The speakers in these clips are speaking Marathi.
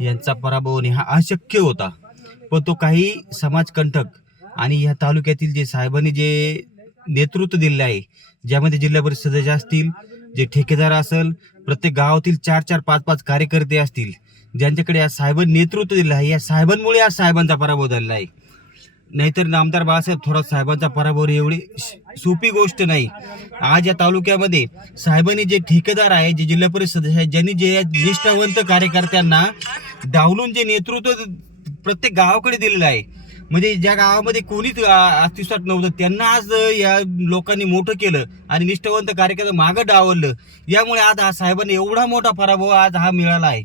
यांचा पराभव होणे हा अशक्य होता. पण तो काही समाजकंटक आणि ह्या तालुक्यातील जे साहेबांनी जे नेतृत्व दिलेलं आहे ज्यामध्ये जिल्हा परिषद सदस्य असतील जे ठेकेदार असेल प्रत्येक गावातील चार चार पाच पाच कार्यकर्ते असतील ज्यांच्याकडे या साहेबांनी नेतृत्व दिलं आहे या साहेबांमुळे या साहेबांचा पराभव झालेला आहे. नाहीतर नामदार बाळासाहेब थोरात साहेबांचा पराभव एवढी सोपी गोष्ट नाही. आज या तालुक्यामध्ये साहेबांनी जे ठेकेदार आहे जे जिल्हा परिषद सदस्य आहेत ज्यांनी जे या निष्ठावंत कार्यकर्त्यांना डावलून जे नेतृत्व प्रत्येक गावाकडे दिलेलं आहे म्हणजे ज्या गावामध्ये कोणीच अस्तित्वात नव्हतं त्यांना आज या लोकांनी मोठं केलं आणि निष्ठावंत कार्यकर्ते मागं डावललं. यामुळे आज हा साहेबांनी एवढा मोठा पराभव आज हा मिळाला आहे.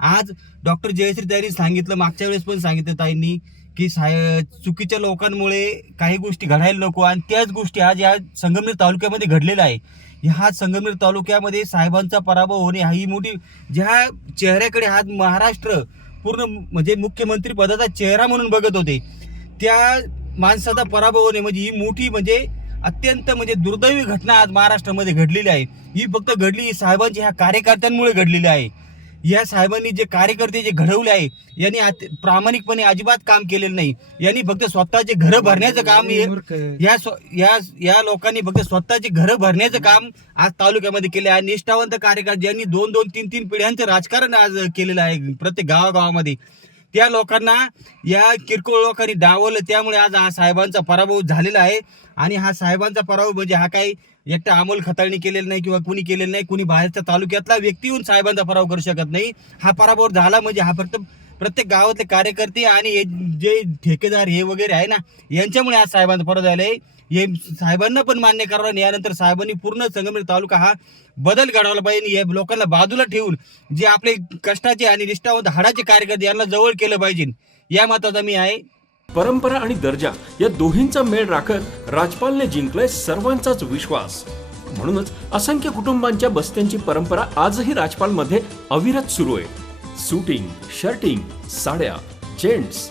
आज डॉक्टर जयश्री ताईंनी सांगितलं मागच्या वेळेस पण सांगितलं ताईंनी की साय चुकीच्या लोकांमुळे काही गोष्टी घडायला नको आणि त्याच गोष्टी आज या संगमनेर तालुक्यामध्ये घडलेल्या आहे. ह्या संगमनेर तालुक्यामध्ये साहेबांचा पराभव होणे हा ही मोठी ज्या चेहऱ्याकडे आज महाराष्ट्र पूर्ण म्हणजे मुख्यमंत्री पदाचा चेहरा म्हणून बघत होते त्या माणसाचा पराभव होणे म्हणजे ही मोठी म्हणजे अत्यंत म्हणजे दुर्दैवी घटना आज महाराष्ट्रामध्ये घडलेली आहे. ही फक्त घडली ही साहेबांच्या ह्या कार्यकर्त्यांमुळे घडलेली आहे. या साहेबांनी जे कार्यकर्ते जे घडवले आहे यांनी प्रामाणिकपणे अजिबात काम केलेलं नाही. यांनी फक्त स्वतःचे घरं भरण्याचं काम या या या लोकांनी फक्त स्वतःचे घरं भरण्याचं काम आज तालुक्यामध्ये केले आहे. निष्ठावंत कार्यकर्ते ज्यांनी दोन दोन तीन तीन पिढ्यांचं राजकारण आज केलेलं आहे प्रत्येक गावागावामध्ये. त्या लोकांना या किरकोळ लोकांनी डावलं. त्यामुळे आज हा साहेबांचा पराभव झालेला आहे. आणि हा साहेबांचा पराभव म्हणजे हा काही एकटा अमोल खताळणी केलेला नाही किंवा कुणी केलेलं नाही. कुणी बाहेरच्या तालुक्यातला व्यक्ती येऊन साहेबांचा पराभव करू शकत नाही. हा पराभव झाला म्हणजे हा फक्त प्रत्येक गावातले कार्यकर्ते आणि हे जे ठेकेदार हे वगैरे आहे ना यांच्यामुळे आज साहेबांचा पराभव झाला आहे हे साहेबांना पण मान्य करावं आणि यानंतर साहेबांनी पूर्ण संगमेर तालुका हा बदल घडवला पाहिजे या लोकांना बाजूला ठेवून जे आपले कष्टाचे आणि निष्ठावंत हाडाचे कार्यकर्ते यांना जवळ केलं पाहिजे. या मताचा मी आहे. परंपरा आणि दर्जा या दोन्हींचा मेळ राखत राजपालने जिंकलाय सर्वांचाच विश्वास. म्हणूनच असंख्य कुटुंबांच्या बस्त्यांची परंपरा आजही राजपालमध्ये अविरत सुरू आहे. सुटिंग शर्टिंग साड्या जेंट्स